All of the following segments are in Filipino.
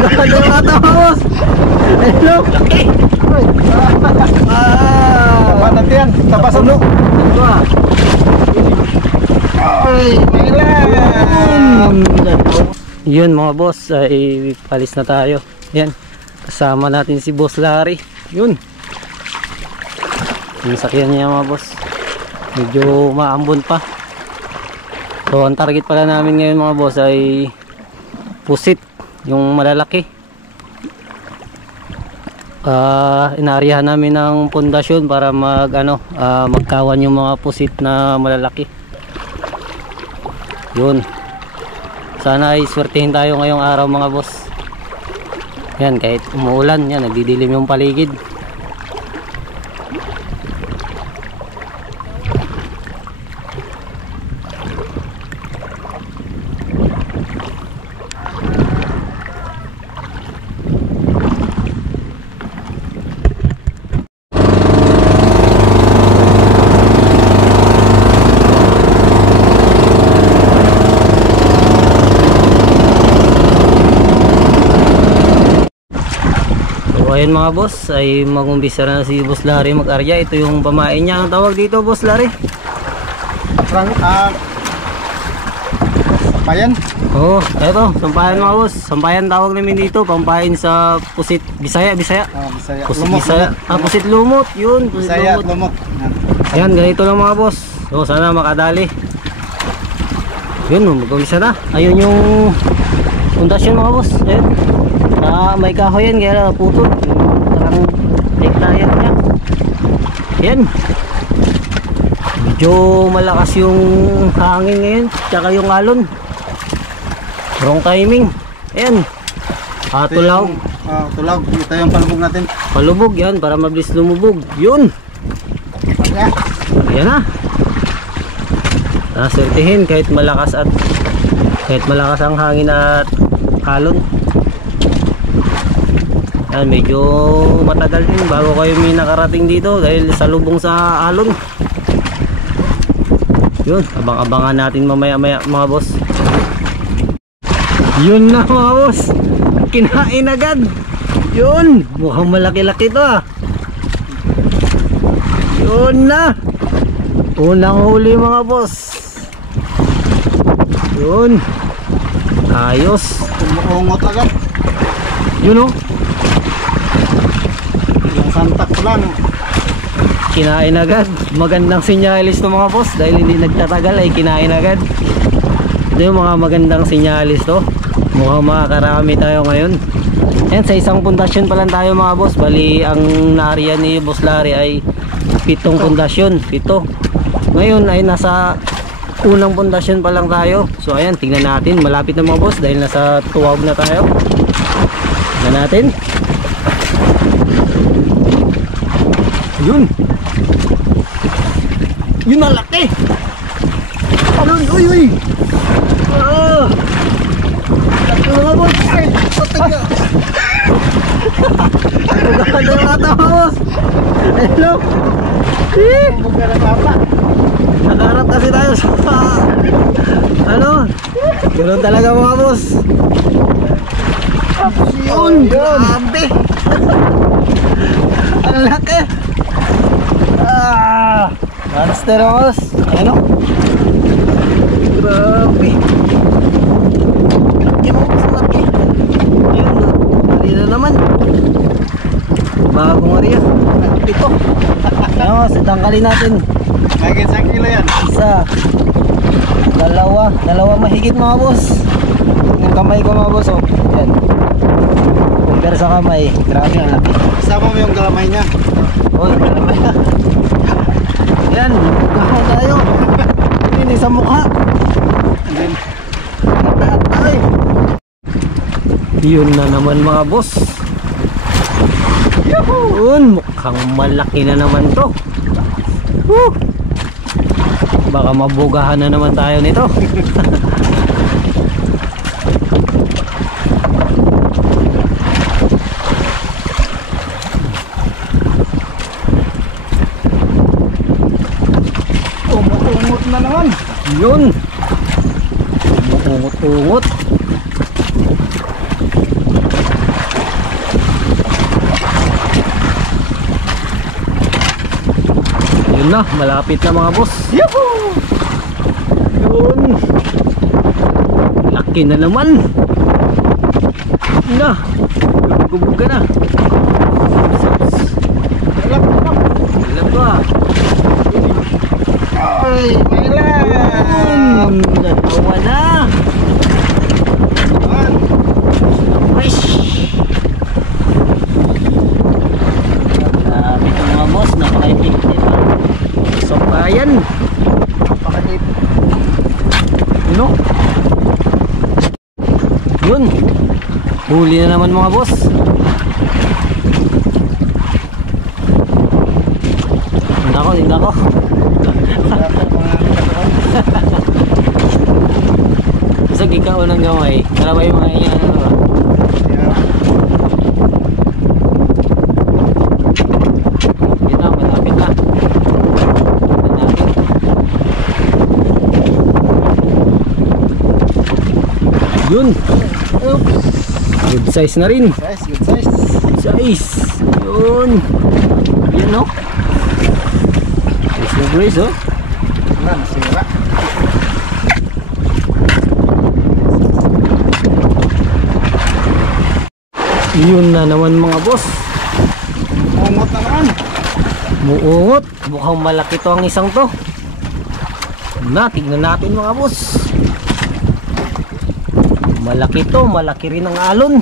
Maganda yung mata mga boss. Hello. Laki. Tapasan yan. Tapasan mo. Ay, mayroon. Yun mga boss, ay palis na tayo. Yan, kasama natin si Boss Larry. Yun, yung sakyan niya mga boss, medyo maambon pa. So ang target pala namin ngayon mga boss ay pusit, yung malalaki. Inaryahan namin ng pundasyon para magkawan yung mga pusit na malalaki. Yun, sana ay swertihin tayo ngayong araw mga boss. Yan, kahit umuulan, yan, nagdidilim yung paligid. Ayan mga boss, ay mag-umpisa na si Boss Larry mag-arya. Ito yung pamain niya. Ang tawag dito Boss Larry? Sampayan? Oo, ito, sampayan mga boss. Sampayan tawag namin dito, pampain sa pusit Bisaya. Bisaya. Pusit Lumot, Bisaya. Pusit lumot, yun. Pusit Bisaya at lumot. lumot. Ayan, ganito lang mga boss. So, sana makadali. Yun, mag-umpisa na. Ayun yung pundasyon mga boss. Ayan. May kahoy yan, kaya naputol. Parang hektarya niya. Yan. Medyo malakas yung hangin ngayon, tsaka yung alon. Wrong timing. Ayan. Tulaw. Tulaw. Ito yung palubog natin. Palubog yan, para mabilis lumubog. Yun. Ayan na. Nasertihin kahit malakas ang hangin at alon. Yan, medyo matagal din bago kayo may nakarating dito dahil salubong sa alon. Yun, abang-abangan natin mamaya-maya mga boss. Yun na mga boss, kinain agad. Yun, mukhang malaki-laki to ah. Yun na, unang huli mga boss. Yun, ayos. Umuungot agad. Yun oh, Santak lang. kinain agad. Magandang sinyalis to mga boss dahil hindi nagtatagal ay kinain agad. Ito yung mga magandang sinyalis to. Mukhang makakarami tayo ngayon. Yan, sa isang pundasyon pa lang tayo mga boss. Bali ang naariyan ni Boss Larry ay 7 pundasyon, 7. Ngayon ay nasa unang pundasyon pa lang tayo. So ayan, tingnan natin, malapit na mga boss dahil nasa tuwag na tayo. Tingnan natin. Yun. Yun ang laki. Alon, uy, uy. Laki mga boss. Ay, patay ka. Maganda yung ata mga boss. Hello. Nakaharap kasi tayo sa ganoon talaga mga boss. Yun, grabe. Ang laki. Monster mga boss. Ano? Grabe. Laki mga boss, laki. Ayun, mali na naman. Bagong area. Ito. Ano, tanggalin natin. Mahigit sa kilo yan. Isa. Dalawa mahigit mga boss. Yung kamay ko mga boss oh. Yan. Compare sa kamay. Grabe ang laki. Kasama mo yung galamay niya. Uy, galamay na. Yan, magkakaw tayo. Hindi sa mukha. Then, Ay. Yun na naman mga boss. Yun, mukhang malaki na naman to. Woo! Baka mabugahan na naman tayo nito. umot na naman. Yun. Ungot-ungot. Yun na, malapit na mga boss. Yahoo! Yun. Laki na naman. Yun na. Gubog ka na. Ilan ba? Ay, may lang! Natawa na. Wish. Grabe ito mga boss. Napakaipit nito. Sampayan. Pakatip. Ano? Yun. Huli na naman mga boss. Hindi ako. Basta ikaw ng gamay. Karabay mga iyan. Ano ba? Yun na, malapit na. Yun. Oops. Good size na rin. Size, good size. Good size. Yun. Yun no. Nice na brace oh. Wala, nasira. Yun na naman mga boss. Ungot na naman. Muungot. Mukhang malaki to ang isang to. Na, tignan natin mga boss. Malaki to, malaki rin ang alon.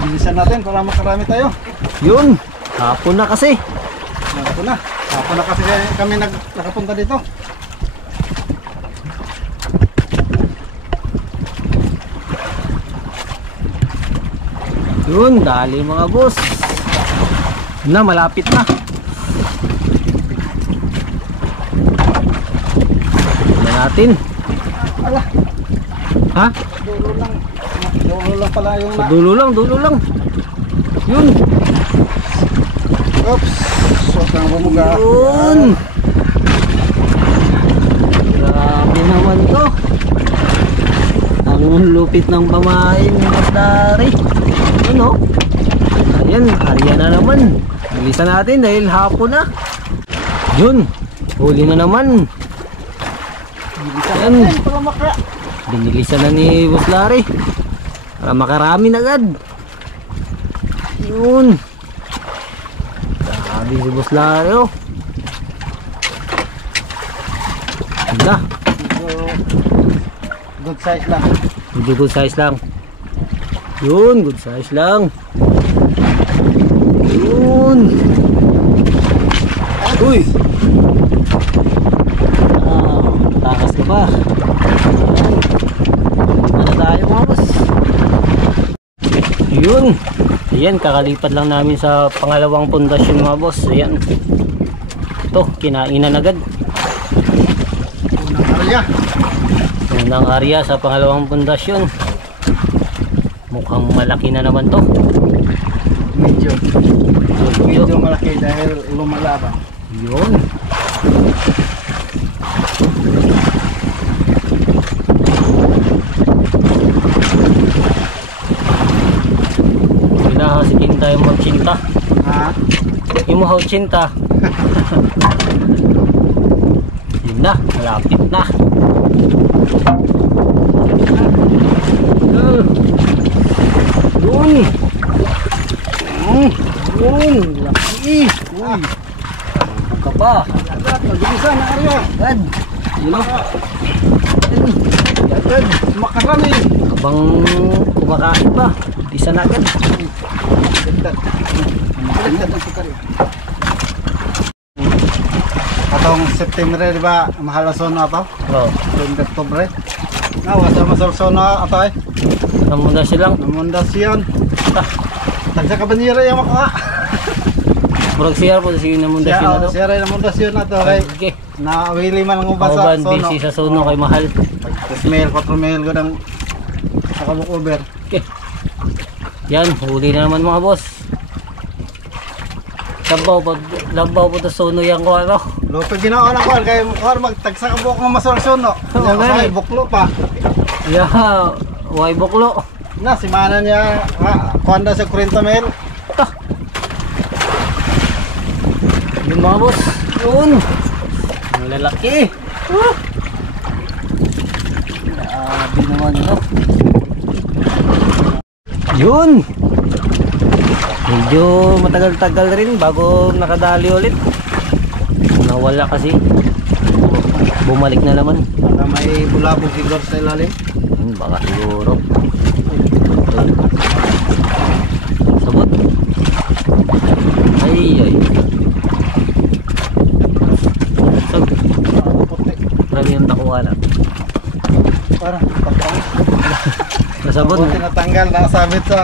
Bilisan natin para makarami tayo. Yun, hapon na kasi. Hapon na. Hapon na kasi kami nakapunta dito. Yun, dali mga boss. Na, malapit na. Tignan natin. Ala, Ha? dulo lang. Dulo lang pala yung Sa dulo lang. Yun. Oops. Huwag kang bumuga. Yun. Grabe naman to. Ang lupit ng pamain ni Boss Dari. Yun oh. Ayan, arya na naman. Bilisan natin dahil hapon na. Yun. Huli na naman. Ayan. Para maka. Binilisan na ni Boss Larry para makarami na agad. Yun. Grabe si Boss Larry oh. Ganda. So, good size lang. Medyo good size lang. Yun, good size lang. Yun. Uy. Takas ka pa. Ano tayo mga boss? Yun. Ayan, kakalipat lang namin sa pangalawang pundasyon mga boss. Ayan. Ito, kinainan agad. Unang karya. Unang area sa pangalawang pundasyon. Mukhang malaki na naman to. Medyo. Medyo. Medyo malaki dahil lumalaban. Yun. Pinahasikin tayo magcinta. Ha? Imuhaw cinta. Yun na, malapit na. Yun. Yun, laki. Uy. Buka pa. Agad, mabilisan na karya. Agad. Yun o. Agad, makarami. Habang kumakain pa, isa na agad. Agad. Agad ang sukarya. Atong September, di ba? Mahal ang sono ato? Oh, September, Oktobre. Nawa sa masal sono ato eh. namunda silang. Namundasyon. Ah, Tagsa ka banira yung makuha. murag siya po sige namunda sila to. Siya rin namundasyon ato kay Okay. nawili man ang ubasa Kauban, sono. busy sa suno kay mahal. 3 mil, 4 mil ko ng nakabukover. Okay. Yan, huli na naman mga boss. Labaw po to suno yan ko ano. Lupag ginawa na ko, kaya magtagsa ka buhok ng masolusyon, no? Oo, Kaya okay. buklo pa. Yeah, way buklo. Na, si mana niya, kuhanda sa 40 mil. Ta. Yun mga boss. Yun. Ang lalaki. Grabe naman ito. Yun. Medyo matagal-tagal rin bago nakadali ulit. Nawala kasi. Bumalik na naman. Baka may bulabog siguro sa ilalim. Baka siguro. Sabot. Ay ay. Sag. Puti. Grabe yung takuha na. Parang patang. Nasabot. Puti natanggal, nakasabit sa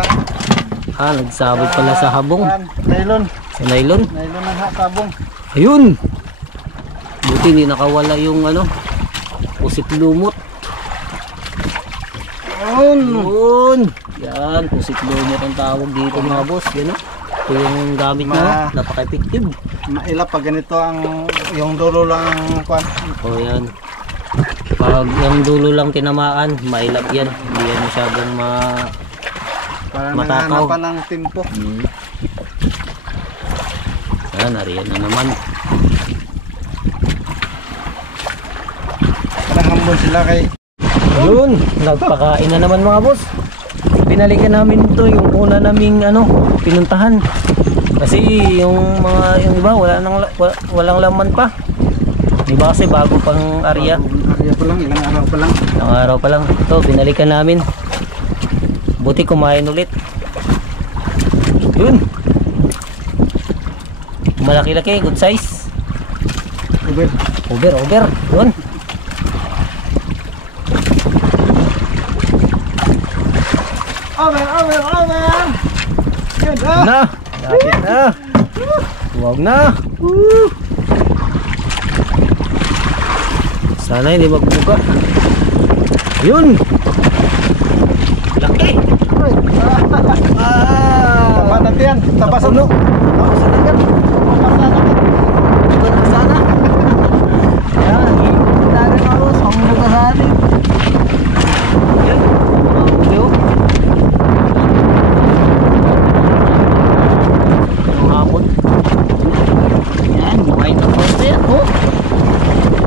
Nagsabot pala sa habong. nylon. Sa nylon. Nylon ang sabong. Ayun. Buti hindi nakawala yung ano. Pusit lumot. Yun. Yan. Pusit lumot ang tawag dito mga boss. Yan o. Ito yung gamit na. Napaka-effective. Mailap pag ganito ang yung dulo lang ang kwan. O yan. Pag yung dulo lang tinamaan, mailap yan. Hindi yan masyadong Para matakaw. nanghanapan ng timpo. Yan, nariyan na naman. Parang hambol sila kay Yun, nagpakain na naman mga boss. Binalikan namin ito yung una naming pinuntahan. Kasi yung iba walang laman pa. Di ba kasi bago pang area. Area pa lang, ilang araw pa lang. Ilang araw pa lang. Ito, binalikan namin. Buti kumain ulit. Yun. Malaki-laki, good size. Over. Yun. Over! Yun Na! Lapit na! Huwag na! Sana hindi magbuka. Yun! Laki! Taba natin yan. Taba sa Puno. Tapos na agad. Ito na sana. Yan, hitagan ako. Sambuka sa atin. Yan. Video. Yung hapon. Yan, buhay na po yan. Oh.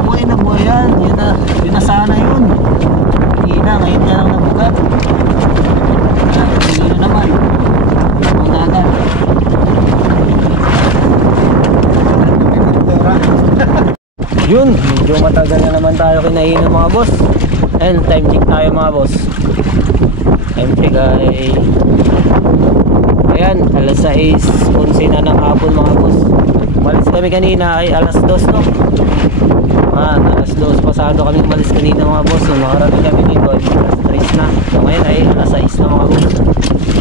Buhay na buhay yan. Yun na sana yun. Hindi na, ngayon niya lang nabukat. Yan, hindi naman. Magagal. Yun, medyo matagal na naman tayo kinainan mga boss. And time check tayo mga boss. Time check ay ayan, alas 6:11 na ng hapon mga boss. Umalis kami kanina ay alas 2 no. Alas 2 pasado kami umalis kanina mga boss. So makarating kami dito ay alas 3 na. So ngayon ay alas 6 na mga boss.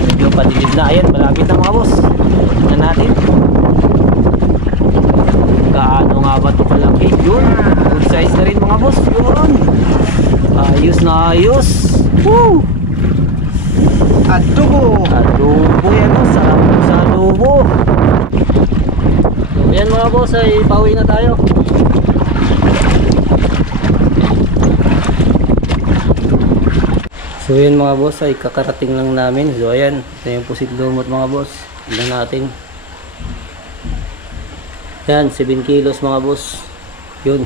Medyo patilig na. Ayan, malapit na mga boss. Tignan natin gaano nga ba ito kalaki. Yun, good size na rin mga boss. Yun, ayos na ayos. Woo! Adobo Yan o, sarap sa adobo. So yan mga boss, ay pauwi na tayo. So yan mga boss, ay kakarating lang namin. So ayan, ito yung pusit lumot mga boss. Tignan natin. Yan, 7 kilos mga boss. Yun,